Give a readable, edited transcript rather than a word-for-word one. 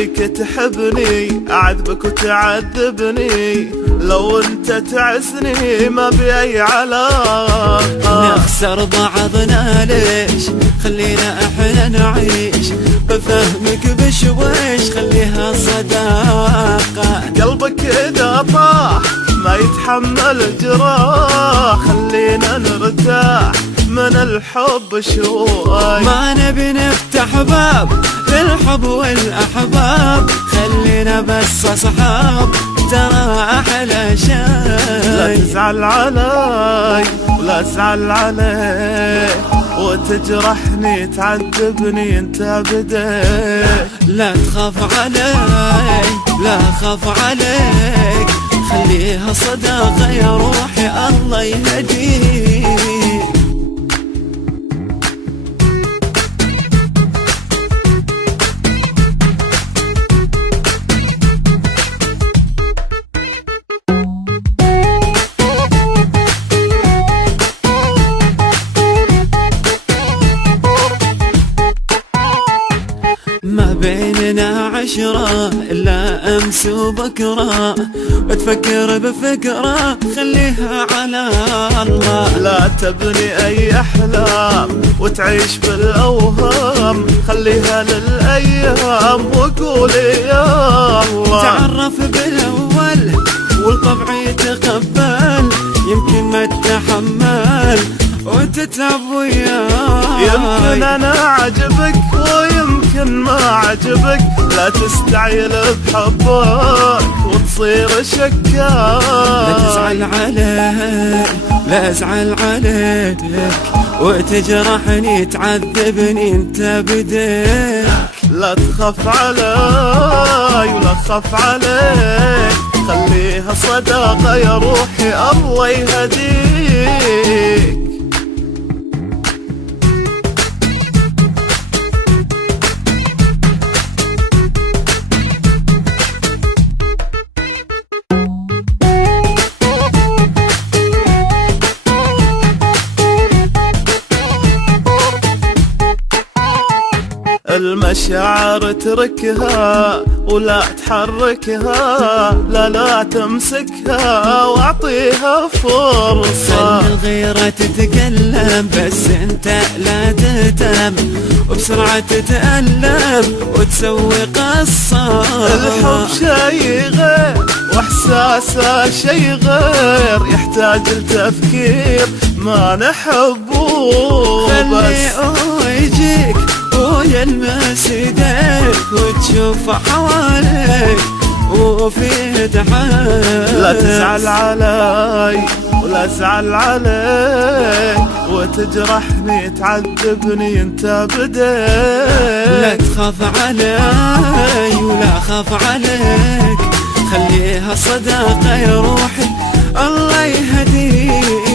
خليك تحبني أعذبك وتعذبني، لو انت تعسني ما بأي علاقة. نخسر بعضنا ليش؟ خلينا احنا نعيش بفهمك بشويش، خليها صداقة. قلبك إذا طاح ما يتحمل جراح، خلينا نرتاح من الحب شوي. ما نبي نفتح باب للحب والأحباب، خلينا بس أصحاب ترى أحلى شيء. لا تزعل علي ولا أزعل عليك، وتجرحني تعذبني انت بديك. لا تخاف علي لا خاف عليك، خليها صداقة يا روحي الله يهديك. ما بيننا عشرة إلا أمس وبكرة، بتفكر بفكرة خليها على الله. لا تبني أي أحلام وتعيش بالأوهام، خليها للأيام وقولي يا الله. تعرف بالأول والطبع يتقبل، يمكن ما تتحمل وتتعب وياي. يمكن أنا عجبك ويمكن ما عجبك، لا تستعجل بحبك وتصير شكاك. لا تزعل عليك لا ازعل عليك، وتجرحني تعذبني انت بديك. لا تخاف علي ولا خاف عليك، خليها صداقة يا روحي الله يهديك. المشاعر اتركها ولا تحركها، لا تمسكها واعطيها فرصة. خلي الغيرة تتكلم بس انت لا تهتم، وبسرعة تتألم وتسوي قصة. الحب شي غير واحساسه شي غير، يحتاج لتفكير ما نحبه بس. خليه يجيك ويلمس ايديك وتشوف حواليك وفيه تحال. لا تزعل علي ولا ازعل عليك، وتجرحني تعذبني انت بديك. لا تخاف علي ولا خاف عليك، خليها صداقة يا روحي الله يهديك.